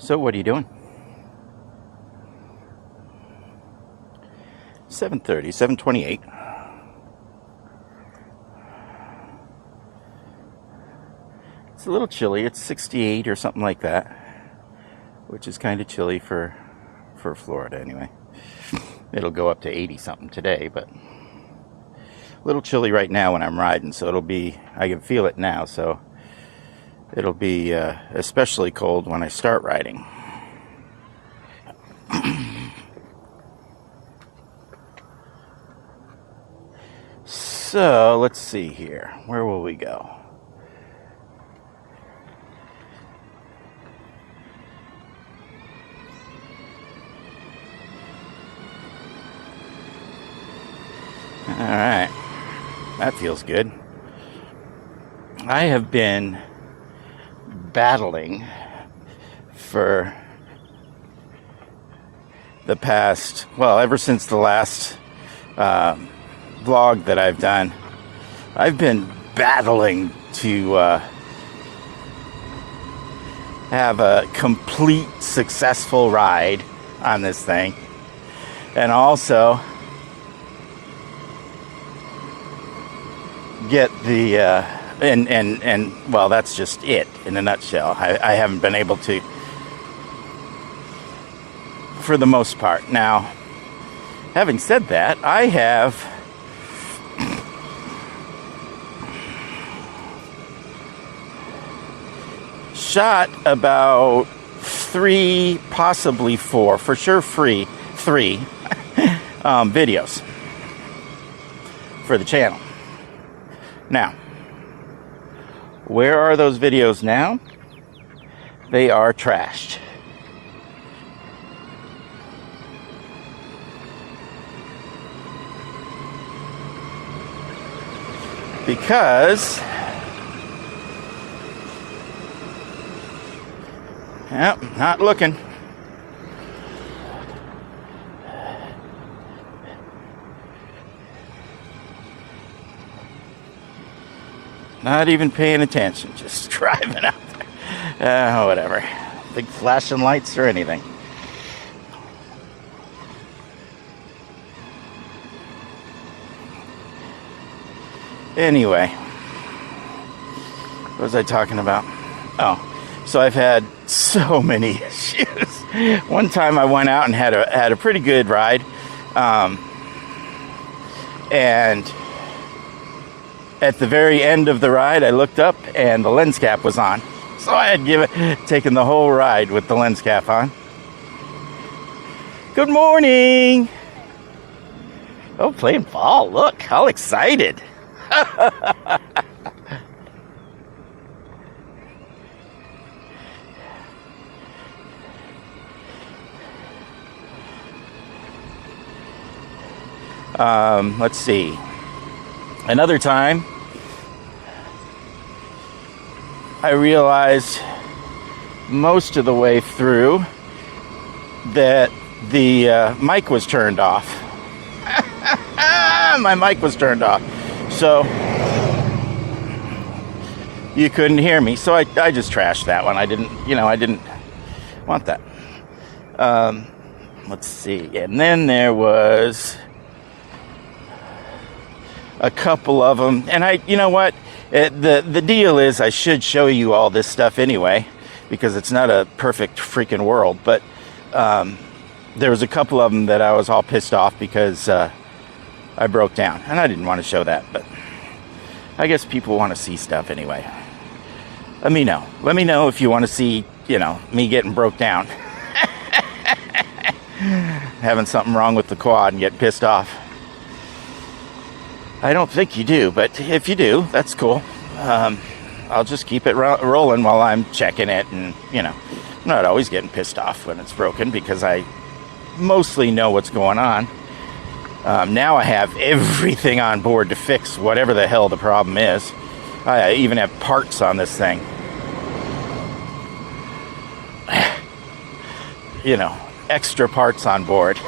So what are you doing? 7:30, 7:28. It's a little chilly. It's 68 or something like that, which is kind of chilly for Florida anyway. It'll go up to 80 something today, but a little chilly right now when I'm riding, so it'll be, I can feel it now, so it'll be especially cold when I start riding. So let's see here. Where will we go? All right. That feels good. I have been battling for the past, well, ever since the last vlog that I've done, I've been battling to have a complete successful ride on this thing, and also get the and well, that's just it in a nutshell. I haven't been able to, for the most part. Now, having said that, I have shot about 3, possibly 4, for sure 3 videos for the channel. Now, where are those videos now? They are trashed. Because, yep, not looking. Not even paying attention, just driving out there. Whatever. Big flashing lights or anything. Anyway, what was I talking about? Oh, so I've had so many issues. One time I went out and had a pretty good ride, and at the very end of the ride, I looked up and the lens cap was on. So I had taken the whole ride with the lens cap on. Good morning. Oh, playing ball. Look, how excited. Let's see. Another time, I realized most of the way through that the mic was turned off. My mic was turned off. So you couldn't hear me. So I just trashed that one. I didn't want that. Let's see. And then there was a couple of them, and you know what? The deal is I should show you all this stuff anyway, because it's not a perfect freaking world, but there was a couple of them that I was all pissed off because I broke down, and I didn't want to show that, but I guess people want to see stuff anyway. Let me know if you want to see, me getting broke down. Having something wrong with the quad and getting pissed off. I don't think you do, but if you do, that's cool. I'll just keep it rolling while I'm checking it, and, I'm not always getting pissed off when it's broken because I mostly know what's going on. Now I have everything on board to fix whatever the hell the problem is. I even have parts on this thing. Extra parts on board.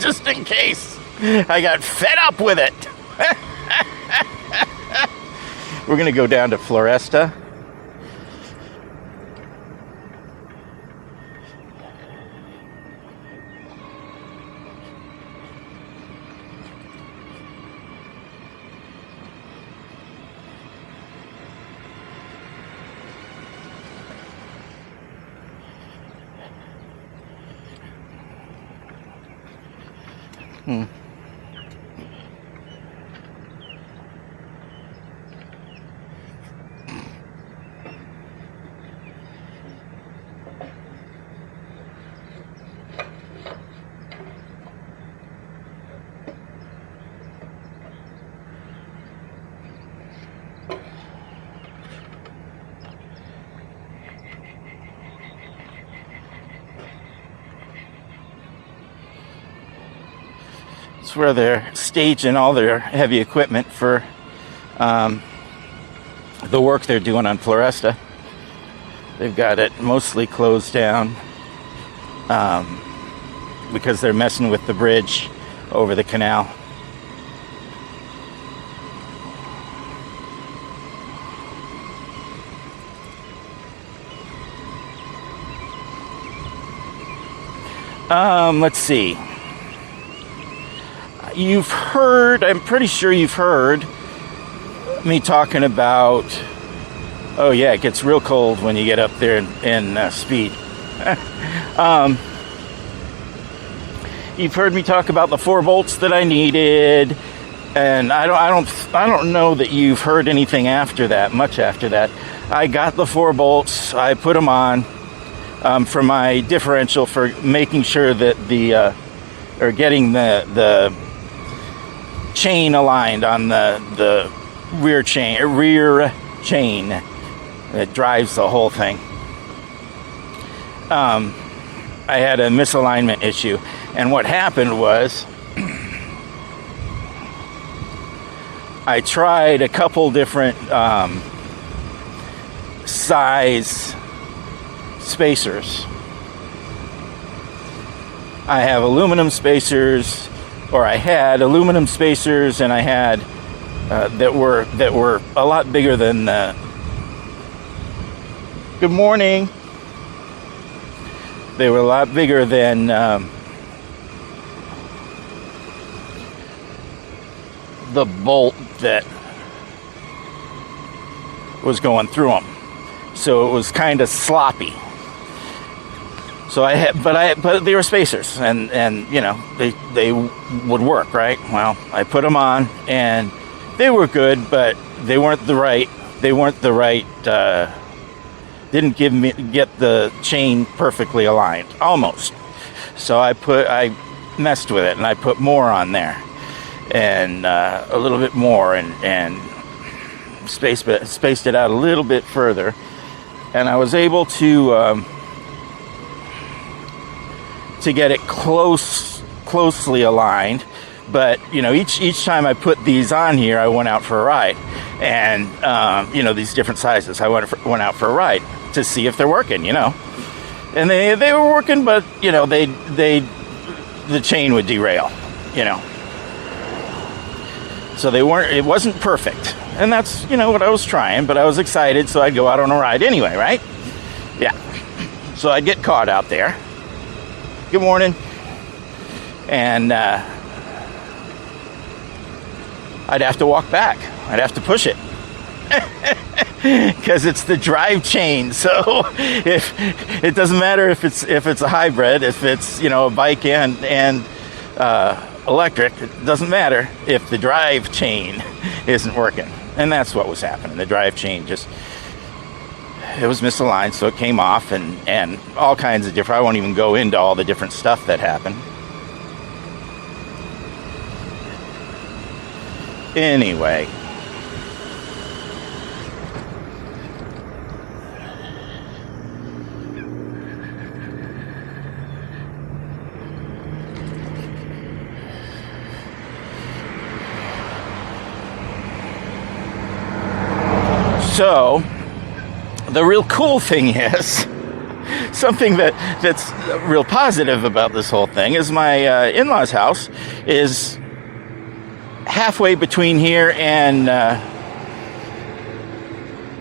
Just in case. I got fed up with it. We're going to go down to Floresta It's where they're staging all their heavy equipment for the work they're doing on Floresta. They've got it mostly closed down because they're messing with the bridge over the canal. Let's see. You've heard, I'm pretty sure you've heard me talking about, oh yeah, it gets real cold when you get up there in speed. You've heard me talk about the 4 bolts that I needed, and I don't know that you've heard anything after that, much after that. I got the 4 bolts, I put them on for my differential, for making sure that or getting the chain aligned on the rear chain that drives the whole thing. I had a misalignment issue, and what happened was I tried a couple different size spacers. I have aluminum spacers, or I had aluminum spacers, and I had that were a lot bigger than good morning. They were a lot bigger than the bolt that was going through them, so it was kind of sloppy. So I had, but they were spacers, and you know, they would work, right? Well, I put them on, and they were good, but they weren't the right. Didn't get the chain perfectly aligned, almost. So I messed with it, and I put more on there, and a little bit more, and spaced it out a little bit further, and I was able to get it closely aligned. But you know, each time I put these on here, I went out for a ride, and you know, these different sizes, I went out for a ride to see if they're working, you know, and they were working, but you know, the chain would derail, you know, so it wasn't perfect, and that's, you know, what I was trying, but I was excited, so I'd go out on a ride anyway, right? Yeah, so I'd get caught out there. Good morning. And I'd have to walk back. I'd have to push it because it's the drive chain. So if it doesn't matter if it's a hybrid, if it's, you know, a bike and electric, it doesn't matter if the drive chain isn't working. And that's what was happening. The drive chain it was misaligned, so it came off, and all kinds of different, I won't even go into all the different stuff that happened. Anyway. So, the real cool thing is, something that's real positive about this whole thing is my in-laws' house is halfway between here and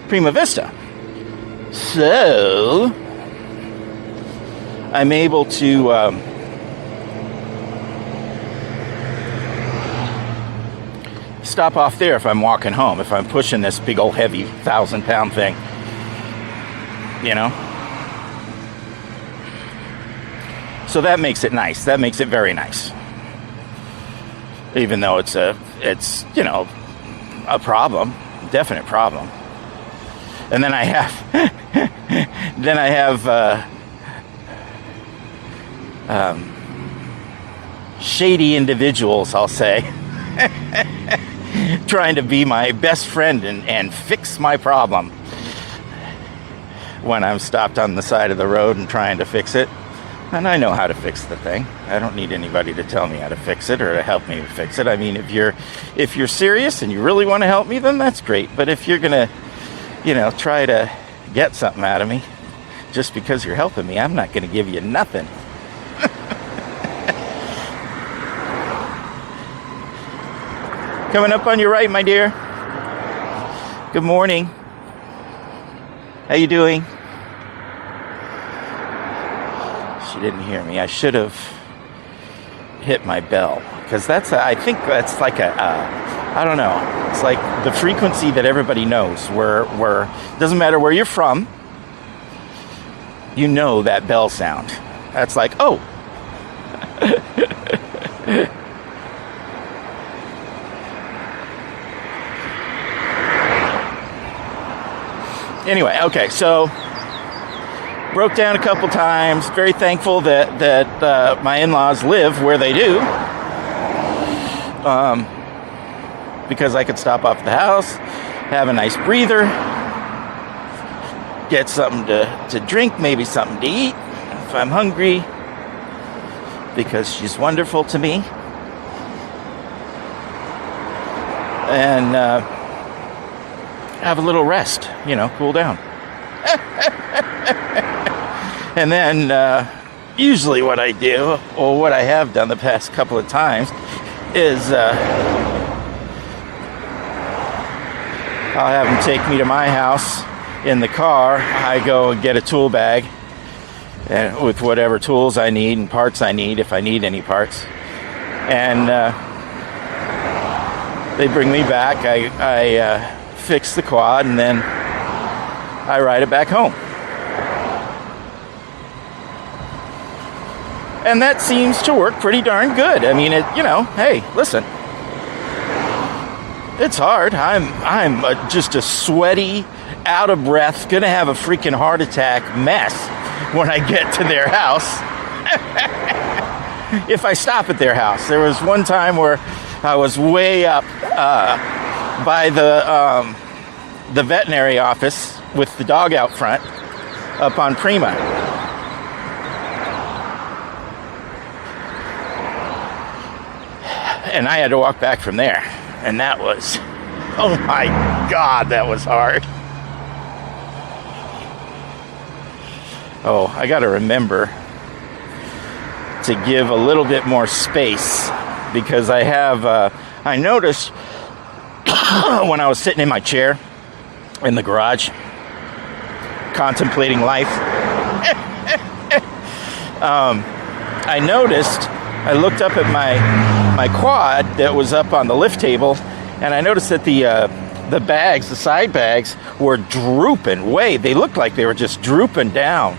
Prima Vista. So, I'm able to stop off there if I'm walking home, if I'm pushing this big old heavy 1,000-pound thing, you know. So that makes it nice. That makes it very nice. even though it's you know, a problem, definite problem. And then I have shady individuals, I'll say, trying to be my best friend and fix my problem when I'm stopped on the side of the road and trying to fix it. And I know how to fix the thing. I don't need anybody to tell me how to fix it or to help me fix it. I mean, if you're serious and you really want to help me, then that's great. But if you're gonna, you know, try to get something out of me just because you're helping me, I'm not gonna give you nothing. Coming up on your right, my dear. Good morning. How you doing? She didn't hear me. I should have hit my bell, because I think that's like I don't know. It's like the frequency that everybody knows. Where it doesn't matter where you're from, you know that bell sound. That's like, oh. Anyway, okay, so broke down a couple times. Very thankful that my in-laws live where they do, because I could stop off at the house, have a nice breather, get something to drink, maybe something to eat if I'm hungry, because she's wonderful to me, and have a little rest, you know, cool down. And then usually what I do, or what I have done the past couple of times, is I'll have them take me to my house in the car. I go and get a tool bag and with whatever tools I need and parts I need, if I need any parts. And they bring me back. I fix the quad, and then I ride it back home. And that seems to work pretty darn good. I mean, you know, hey, listen. It's hard. I'm just a sweaty, out of breath, gonna have a freaking heart attack mess when I get to their house. If I stop at their house. There was one time where I was way up by the veterinary office with the dog out front, up on Prima. And I had to walk back from there. And that was, oh my God, that was hard. Oh, I got to remember to give a little bit more space, because I noticed when I was sitting in my chair in the garage, contemplating life, I noticed, I looked up at my quad that was up on the lift table, and I noticed that the bags, the side bags, were drooping way. They looked like they were just drooping down.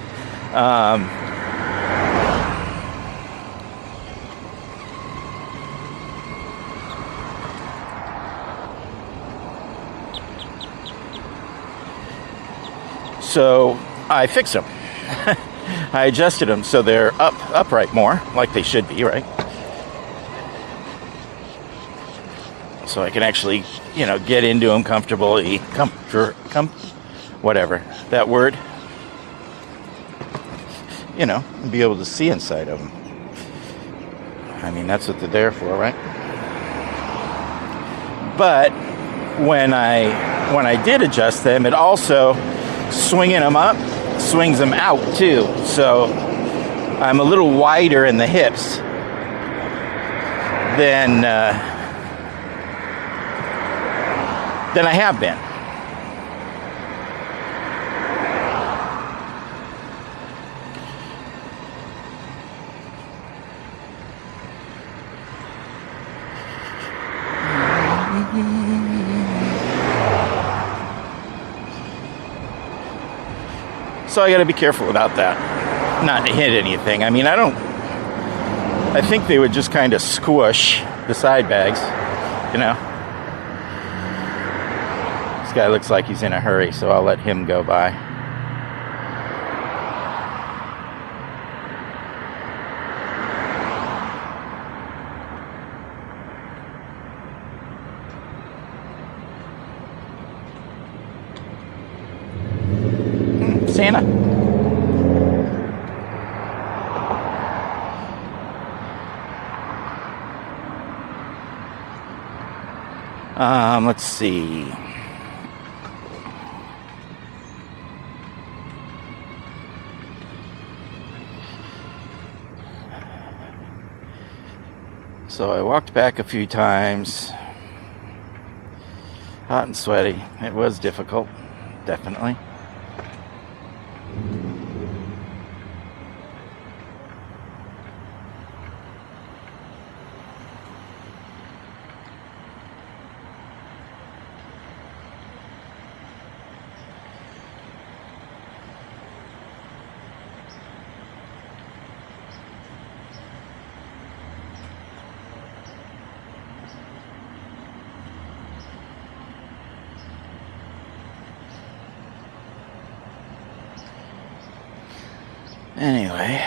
So I fixed them. I adjusted them so they're upright more, like they should be, right? So I can actually, you know, get into them comfortably, whatever that word, you know, and be able to see inside of them. I mean, that's what they're there for, right? But when I did adjust them, it also, swinging them up, swings them out too. So I'm a little wider in the hips than I have been. So I got to be careful about that, not to hit anything. I mean, I think they would just kind of squish the side bags, you know. This guy looks like he's in a hurry, so I'll let him go by. Santa. Let's see. So I walked back a few times. Hot and sweaty. It was difficult, definitely. Anyway,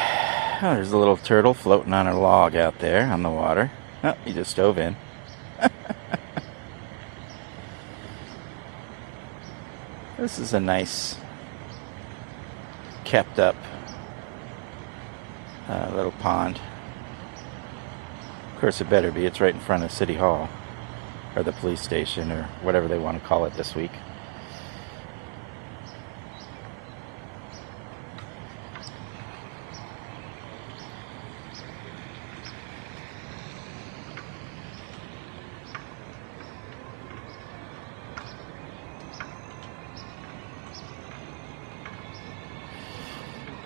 oh, there's a little turtle floating on a log out there on the water. Oh, he just dove in. This is a nice, kept up little pond. Of course, it better be. It's right in front of City Hall, or the police station, or whatever they want to call it this week.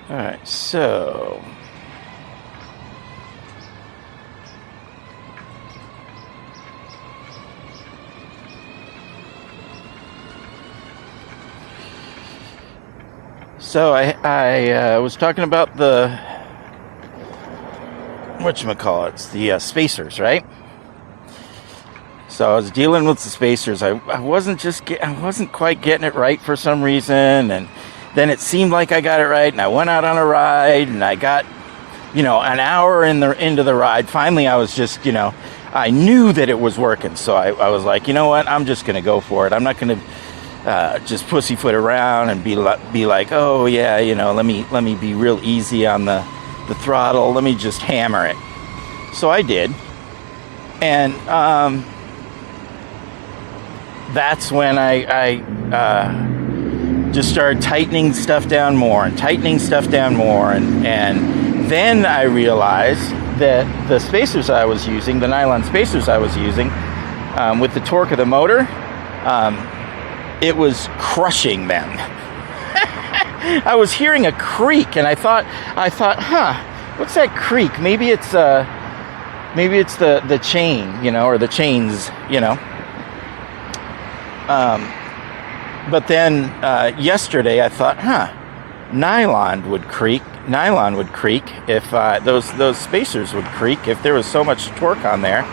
All right, so I was talking about the whatchamacallits, the spacers, right? So I was dealing with the spacers. I wasn't quite getting it right for some reason, and then it seemed like I got it right, and I went out on a ride, and I got, an hour into the ride. Finally, I was just, I knew that it was working, so I was like, you know what? I'm just gonna go for it. I'm not gonna just pussyfoot around and be like, oh yeah, let me be real easy on the throttle. Let me just hammer it. So I did, and that's when I just started tightening stuff down more, and then I realized that the spacers I was using, the nylon spacers I was using, with the torque of the motor, it was crushing them. I was hearing a creak, and I thought, what's that creak? Maybe it's the chain, or the chains, But then yesterday I thought, nylon would creak if those spacers would creak if there was so much torque on there.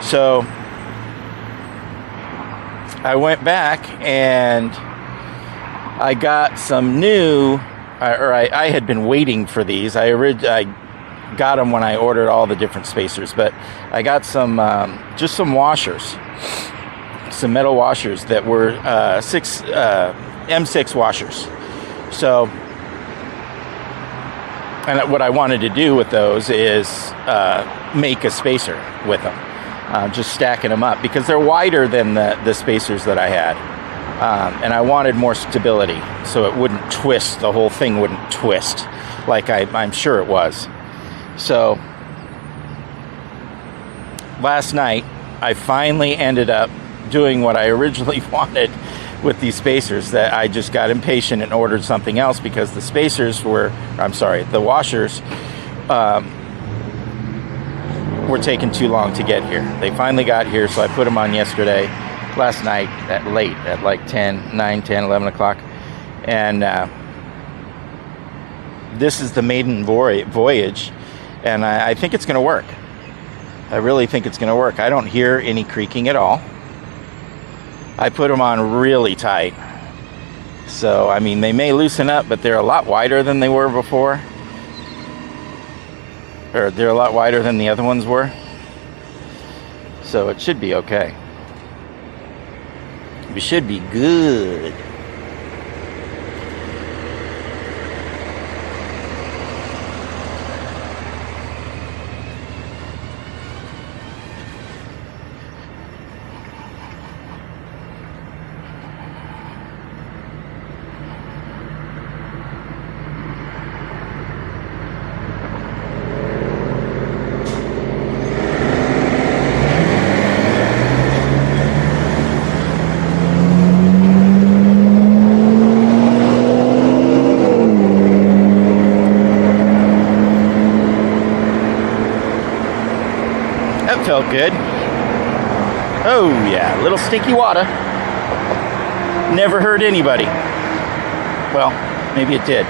So I went back and I got some new, I had been waiting for these. I got them when I ordered all the different spacers, but I got some just some washers. Some metal washers that were M6 washers. So, and what I wanted to do with those is make a spacer with them, just stacking them up, because they're wider than the spacers that I had, and I wanted more stability so it wouldn't twist. The whole thing wouldn't twist like I'm sure it was. So last night I finally ended up doing what I originally wanted with these spacers. That I just got impatient and ordered something else because the washers were taking too long to get here. They finally got here, so I put them on last night at like 9, 10, 11 o'clock. And this is the maiden voyage, and I think it's going to work. I really think it's going to work. I don't hear any creaking at all. I put them on really tight. So, I mean, they may loosen up, but they're a lot wider than they were before. Or they're a lot wider than the other ones were. So it should be okay. We should be good. That felt good. Oh yeah, little stinky water. Never hurt anybody. Well, maybe it did.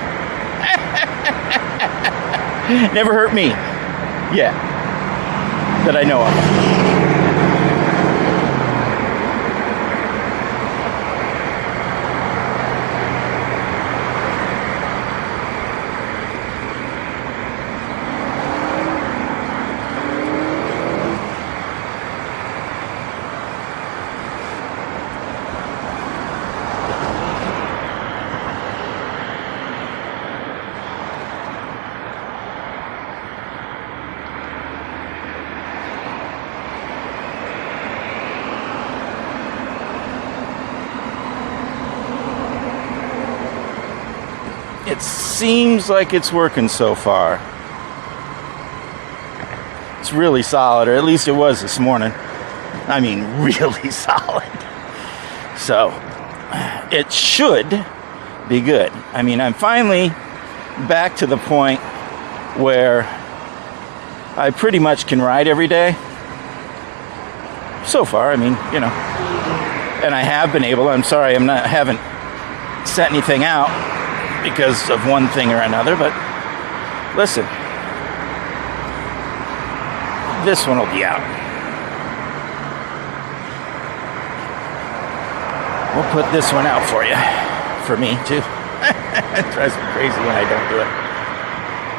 Never hurt me. Yeah. That I know of. It seems like it's working so far. It's really solid, or at least it was this morning. I mean, really solid. So, it should be good. I mean, I'm finally back to the point where I pretty much can ride every day. So far, I mean, you know. And I have been able, I haven't set anything out because of one thing or another, but listen, this one will be out. We'll put this one out for you, for me too. It drives me crazy when I don't do it.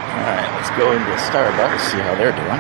All right, let's go into Starbucks, see how they're doing.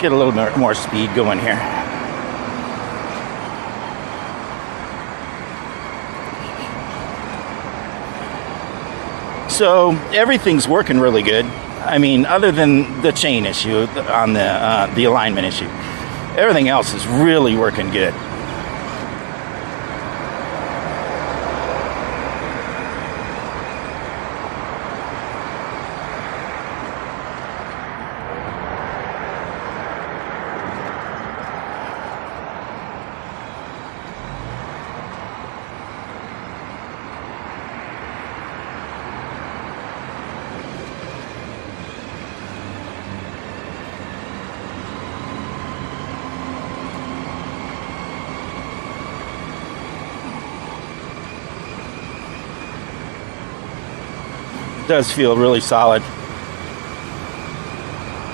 Get a little bit more speed going here. So everything's working really good. I mean, other than the chain issue on the alignment issue, everything else is really working good. Does feel really solid.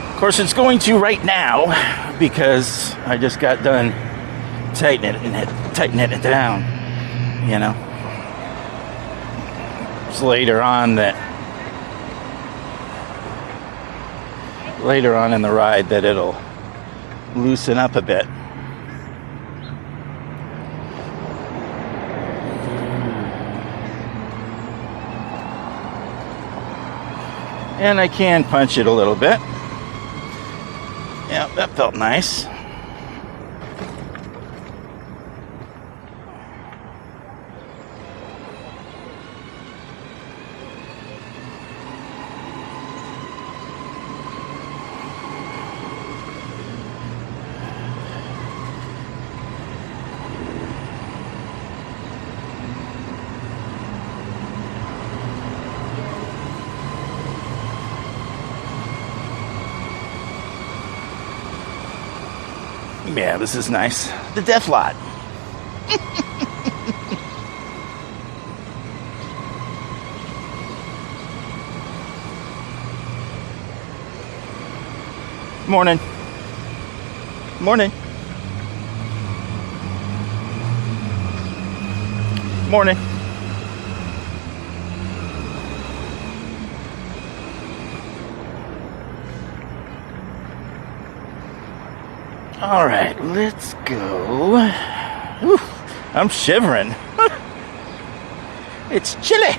Of course, it's going to right now because I just got done tightening it down. You know, it's later on in the ride that it'll loosen up a bit. And I can punch it a little bit. Yeah, that felt nice. Yeah, this is nice. The Death Lot. Morning. Morning. Morning. All right, let's go. Whew, I'm shivering. It's chilly.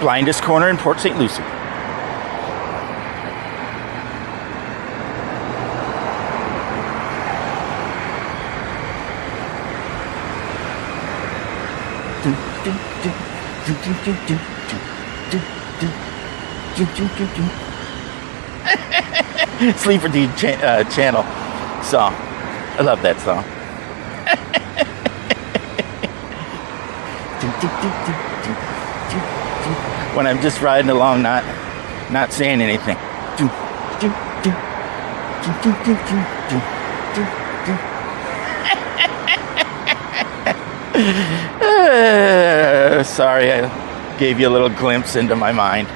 Blindest corner in Port St. Lucie. Sleeper Dude channel song. I love that song. When I'm just riding along, not saying anything. Sorry, I gave you a little glimpse into my mind.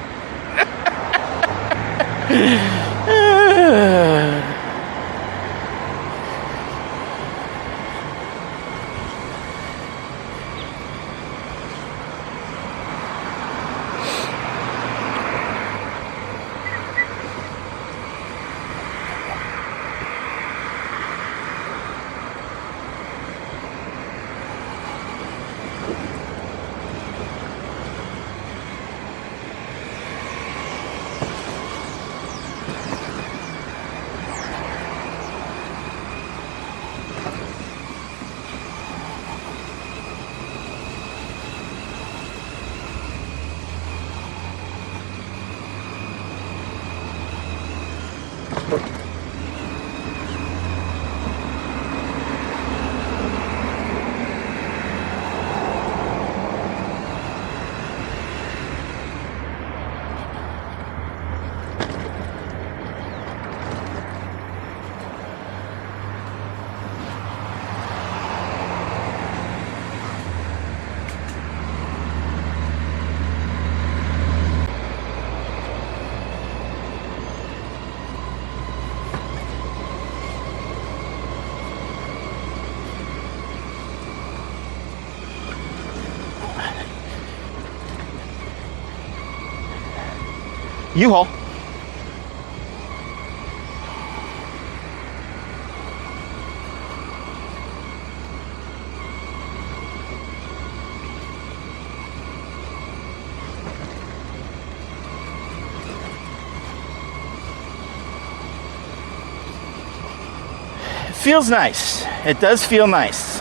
U-Haul. It feels nice. It does feel nice.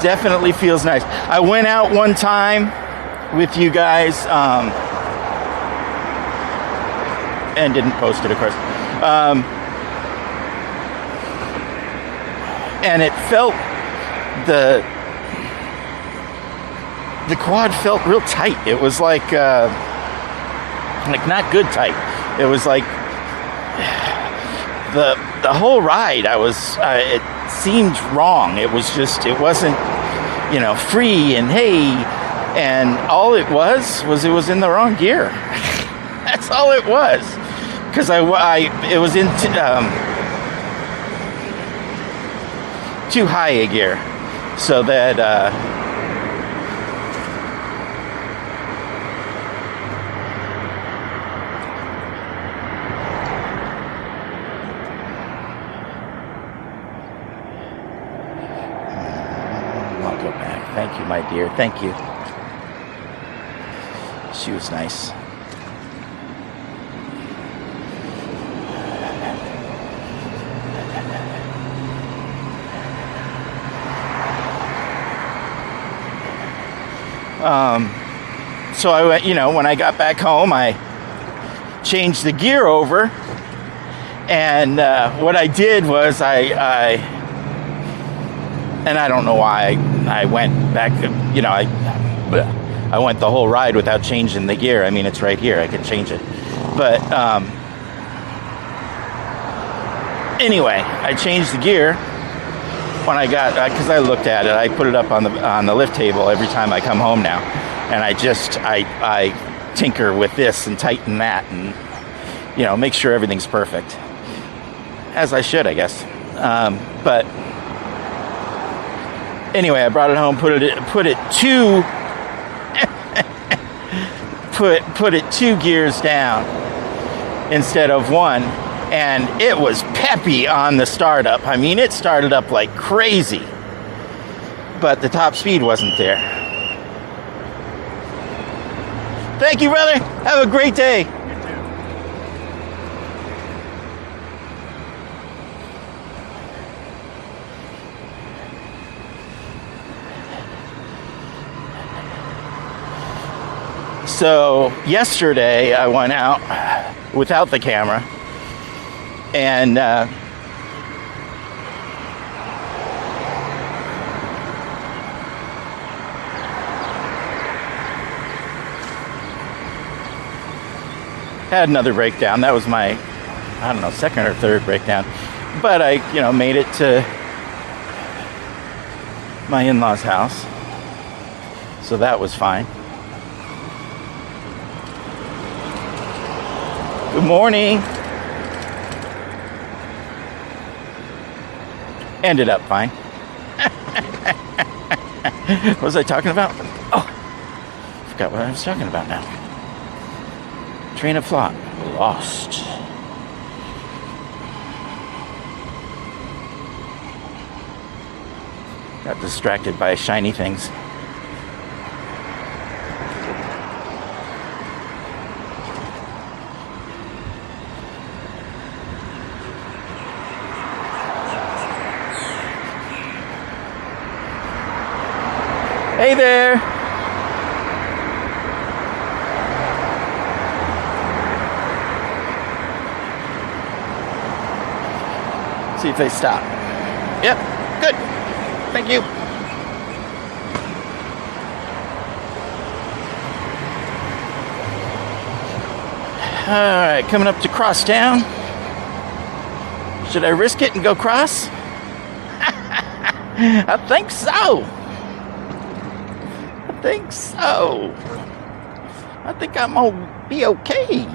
Definitely feels nice. I went out one time with you guys, and didn't post it, of course. And it felt, the quad felt real tight. It was like not good tight. It was like the whole ride. It seemed wrong. It was just, it wasn't, free and hey, and all it was it was in the wrong gear. That's all it was. Because it was in too high a gear, so that Thank you, my dear. Thank you. She was nice. So I went, when I got back home, I changed the gear over, and what I did was I don't know why I went back, I went the whole ride without changing the gear. I mean, it's right here, I can change it. But anyway, I changed the gear when I got, because I looked at it, I put it up on the lift table every time I come home now, and I tinker with this and tighten that, and make sure everything's perfect, as I should, I guess. But anyway, I brought it home, put it two gears down instead of one. And it was peppy on the startup. I mean, it started up like crazy. But the top speed wasn't there. Thank you, brother. Have a great day. You too. So, yesterday I went out without the camera. And had another breakdown. That was my, second or third breakdown. But I, made it to my in-laws' house. So that was fine. Good morning. Ended up fine. What was I talking about? Oh, forgot what I was talking about now. Train of thought. Lost. Got distracted by shiny things. Hey there! See if they stop. Yep, good. Thank you. Alright, coming up to Crosstown. Should I risk it and go cross? I think so. I think so. I think I'm gonna be okay.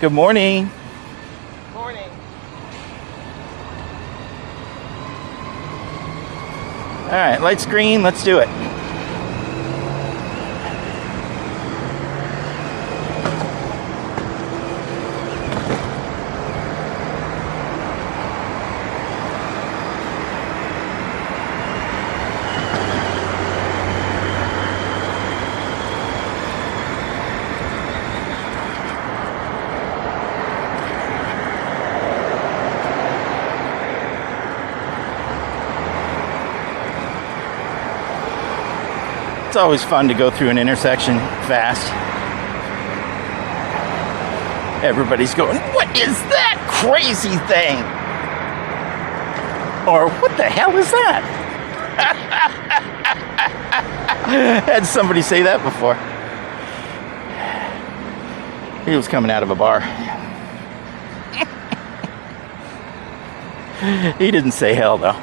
Good morning. Morning. All right, light's green. Let's do it. It's always fun to go through an intersection fast. Everybody's going, "What is that crazy thing?" Or, "What the hell is that?" Had somebody say that before. He was coming out of a bar. He didn't say hell, though.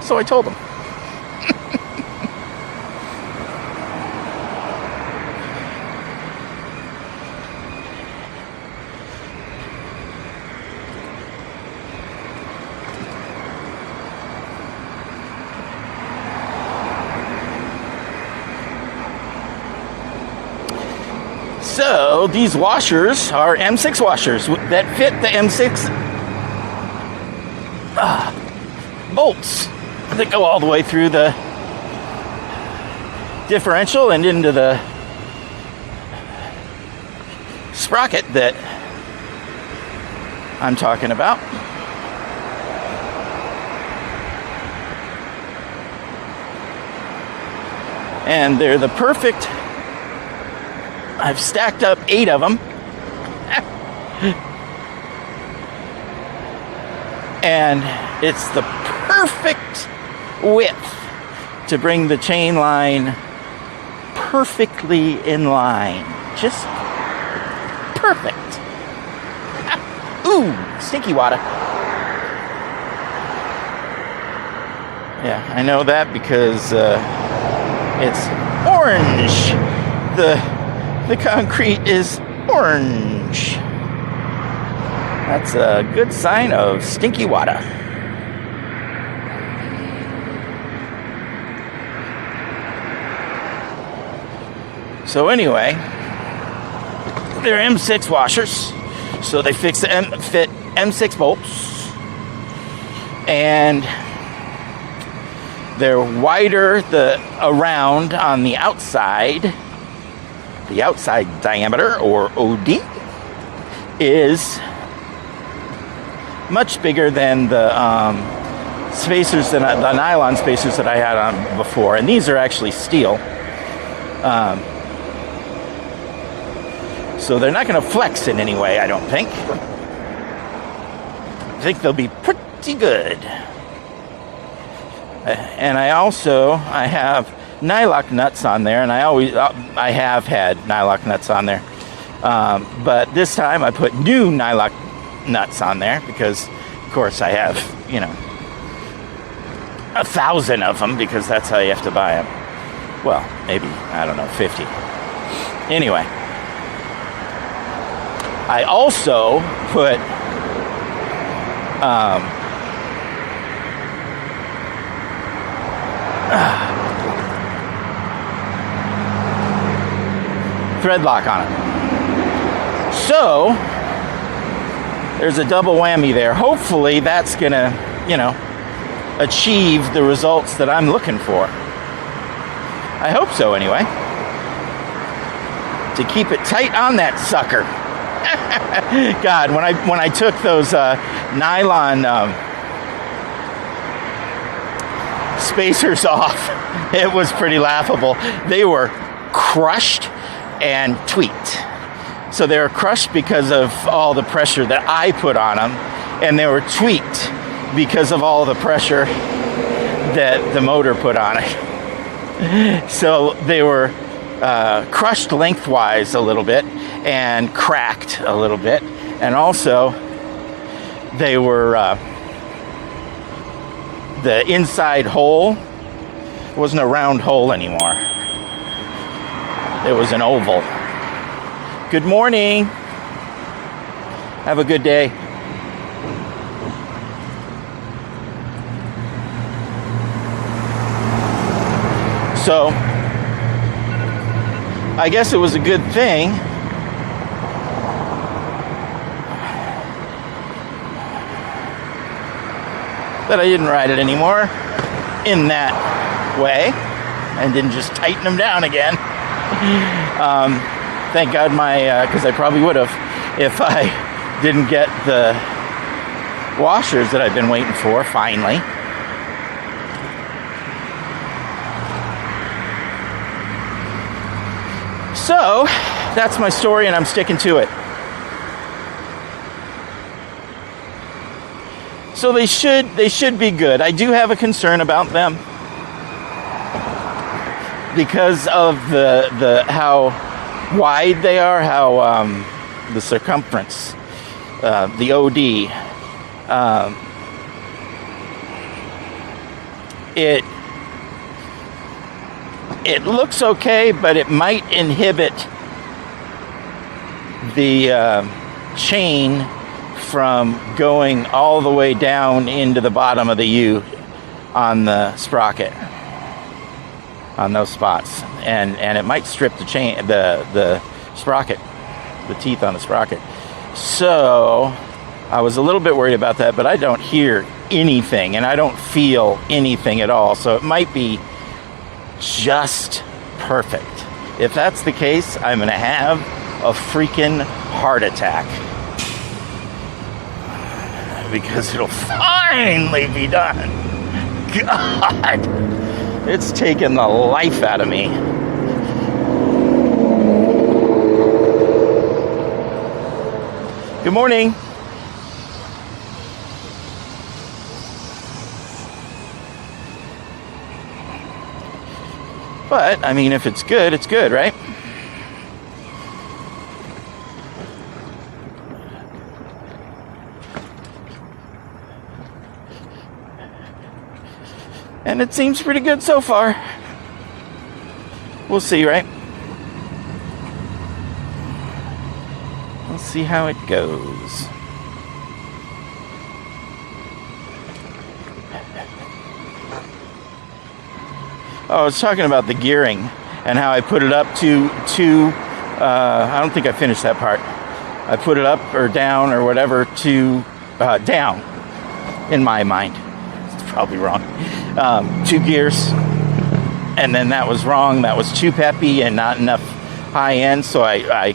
So I told him. Also, these washers are M6 washers that fit the M6 bolts that go all the way through the differential and into the sprocket that I'm talking about. And they're the perfect, I've stacked up 8 of them. And it's the perfect width to bring the chain line perfectly in line. Just perfect. Ooh, stinky water. Yeah, I know that because it's orange. The concrete is orange. That's a good sign of stinky water. So anyway, they're M6 washers. So they fit M6 bolts. And they're wider around on the outside. The outside diameter, or OD, is much bigger than the spacers, the nylon spacers that I had on before. And these are actually steel. So they're not going to flex in any way, I don't think. I think they'll be pretty good. And I have nylock nuts on there, and I have had nylock nuts on there. But this time I put new nylock nuts on there because, of course, I have, 1,000 of them because that's how you have to buy them. Well, maybe, 50. Anyway, I also put thread lock on it. So there's a double whammy there. Hopefully that's gonna, achieve the results that I'm looking for. I hope so anyway. To keep it tight on that sucker. God, when I took those nylon spacers off, it was pretty laughable. They were crushed and tweaked. So they were crushed because of all the pressure that I put on them, and they were tweaked because of all the pressure that the motor put on it. So they were crushed lengthwise a little bit and cracked a little bit, and also they were the inside hole wasn't a round hole anymore. It was an oval. Good morning. Have a good day. So, I guess it was a good thing that I didn't ride it anymore in that way and didn't just tighten them down again. Thank God because I probably would have if I didn't get the washers that I've been waiting for finally. So, that's my story and I'm sticking to it. So they should be good. I do have a concern about them because of the how wide they are, how the circumference, the OD. It looks okay, but it might inhibit the chain from going all the way down into the bottom of the U on the sprocket, on those spots, and it might strip the chain, the sprocket. the teeth on the sprocket. So I was a little bit worried about that, but I don't hear anything and I don't feel anything at all. So it might be just perfect. If that's the case, I'm going to have a freaking heart attack. Because it'll finally be done. God, it's taken the life out of me. Good morning. But, I mean, if it's good, right? And it seems pretty good so far. We'll see, right? We'll see how it goes. Oh, I was talking about the gearing and how I put it up to I don't think I finished that part. I put it up or down or whatever to down in my mind. It's probably wrong. 2 gears. And then that was wrong. That was too peppy and not enough high end. So I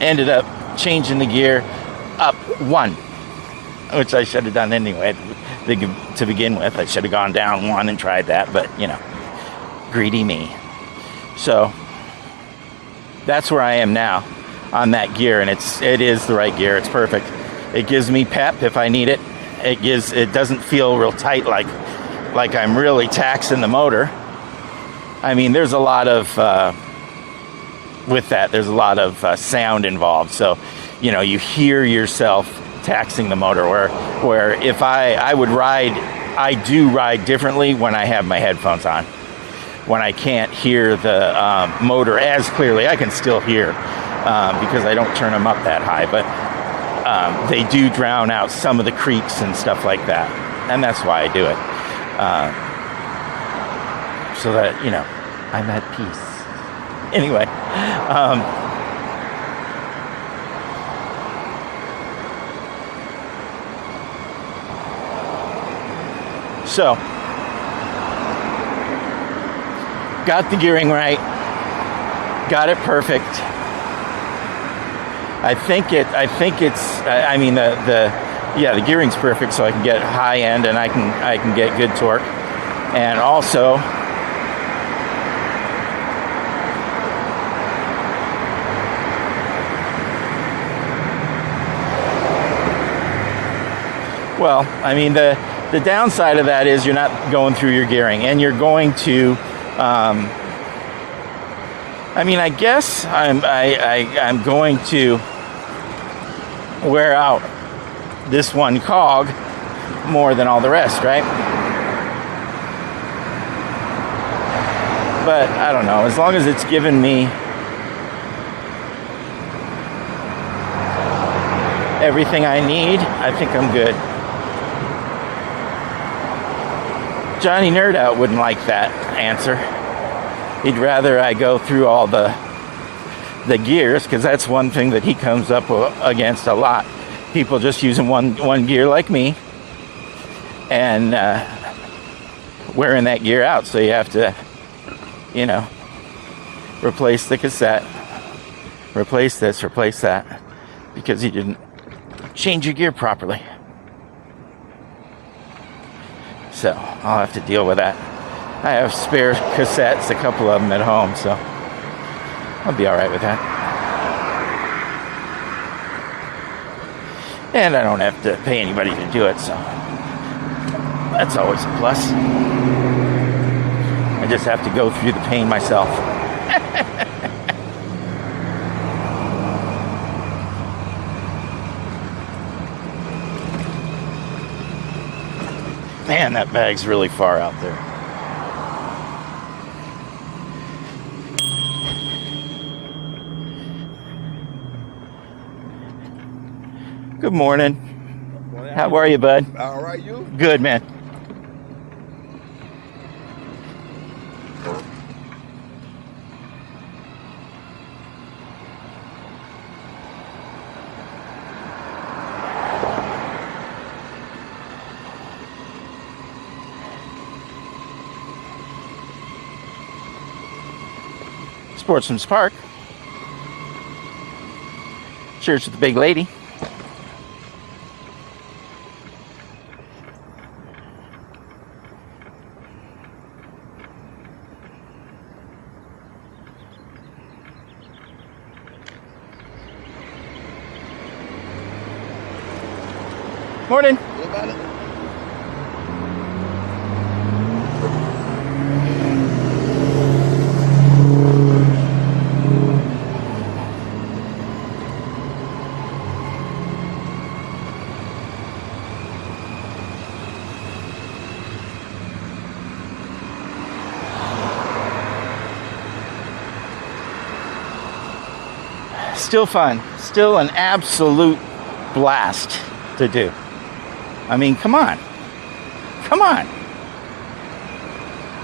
ended up changing the gear up 1, which I should have done anyway to begin with. I should have gone down 1 and tried that, but you know, greedy me. So that's where I am now on that gear, and it is the right gear. It's perfect. It gives me pep if I need it. It doesn't feel real tight like I'm really taxing the motor. I mean, there's a lot of with that. There's a lot of sound involved. So, you know, you hear yourself taxing the motor. Where if I would ride, I do ride differently when I have my headphones on. When I can't hear the motor as clearly, I can still hear because I don't turn them up that high. But they do drown out some of the creaks and stuff like that, and that's why I do it. So that, you know, I'm at peace. Anyway, so got the gearing right, got it perfect. I think it's. I mean, the gearing's perfect, so I can get high end and I can get good torque, and also well, I mean, the downside of that is you're not going through your gearing, and you're going to. I mean, I guess I'm going to wear out this one cog more than all the rest, right? But I don't know. As long as it's given me everything I need, I think I'm good. Johnny Nerd Out wouldn't like that answer. He'd rather I go through all the gears, because that's one thing that he comes up against a lot. People just using one gear like me and wearing that gear out. So you have to, you know, replace the cassette, replace this, replace that, because you didn't change your gear properly. So I'll have to deal with that. I have spare cassettes, a couple of them at home, so I'll be all right with that. And I don't have to pay anybody to do it, so that's always a plus. I just have to go through the pain myself. Man, that bag's really far out there. Good morning. How are you, bud? All right, you? Good, man. Sportsman's Park. Cheers to the big lady. Morning. What about it? Still fun. Still an absolute blast to do. I mean, come on. Come on.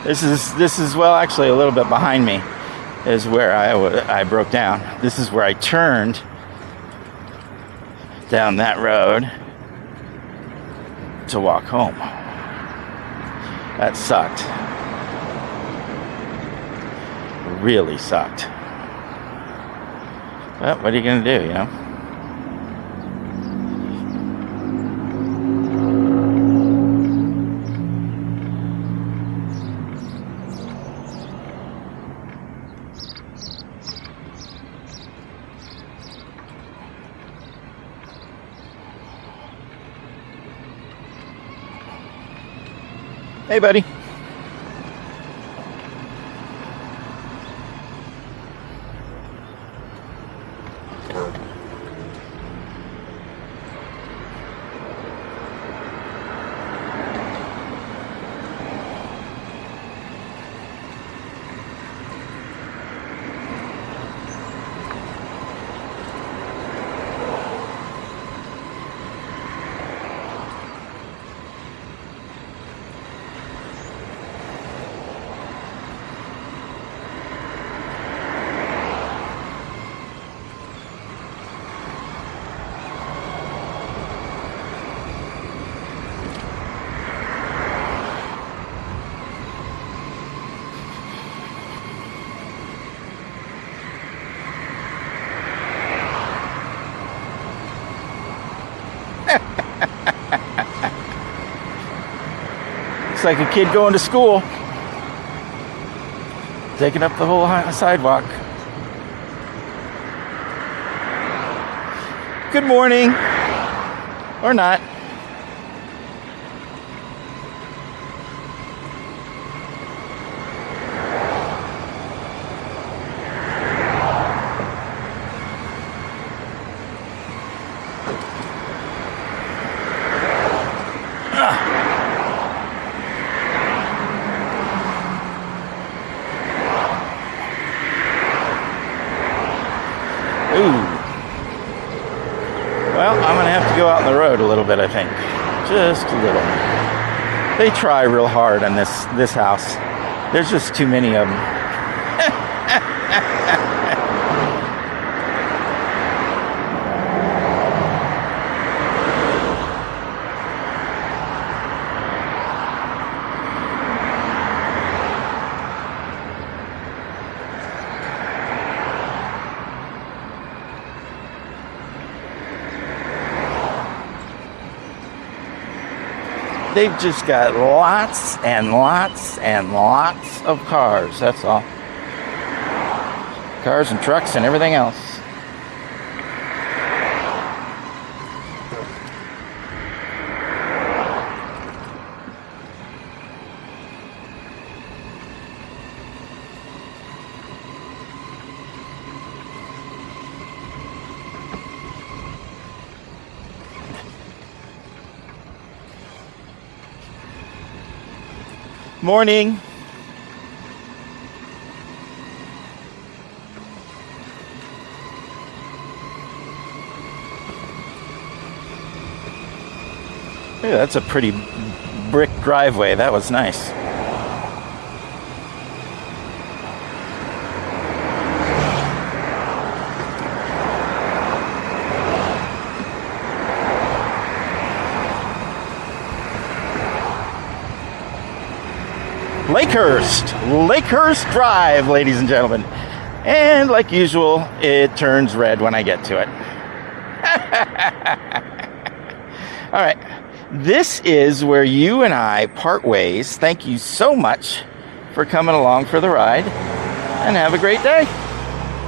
This is well, actually a little bit behind me is where I broke down. This is where I turned down that road to walk home. That sucked. Really sucked. But what are you going to do, you know? Hey, buddy. Looks like a kid going to school. Taking up the whole sidewalk. Good morning. Or not. Ooh. Well, I'm going to have to go out on the road a little bit, I think. Just a little. They try real hard on this house. There's just too many of them. They've just got lots and lots and lots of cars, that's all. Cars and trucks and everything else. Morning. Hey, that's a pretty brick driveway. That was nice. Lakehurst Drive, ladies and gentlemen. And like usual, it turns red when I get to it. All right. This is where you and I part ways. Thank you so much for coming along for the ride, and have a great day.